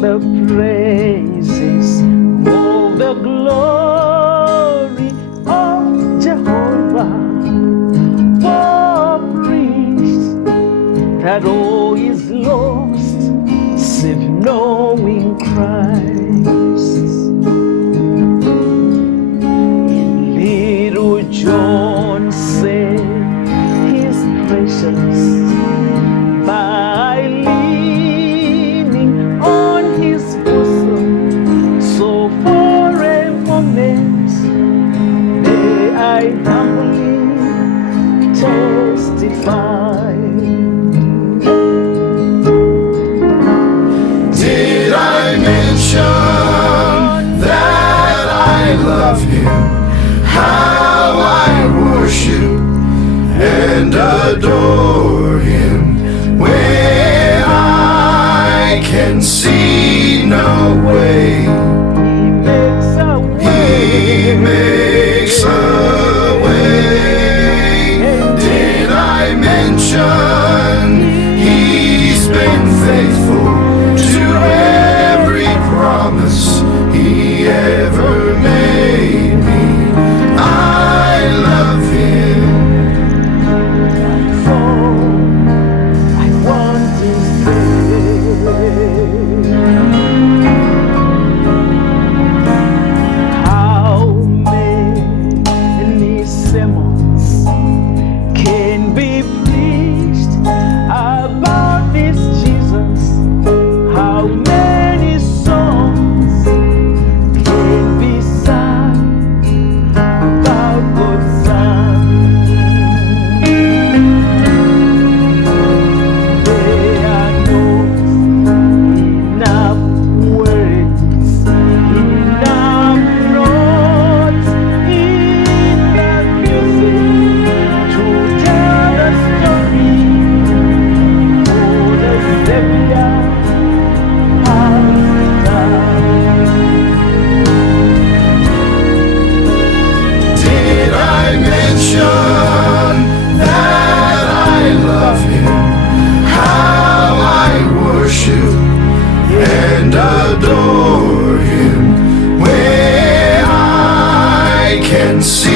the praises of the glory of Jehovah. For preached that all is lost, save knowing Christ. In little John said he's precious by leaning on his bosom. So for a moment may I humbly testify. Did I mention that I love him? How I worship and adore him, when I can see no way. He makes a way. Did I mention he's been faithful to every promise he ever made me? I love him. So I want to say, how many sermons can be preached about this Jesus? How many songs can be sung about God's Son? There are not enough words, enough notes in the music to tell the story of the Savior has done. Did I mention that I love him? How I worship and adore him, when I can see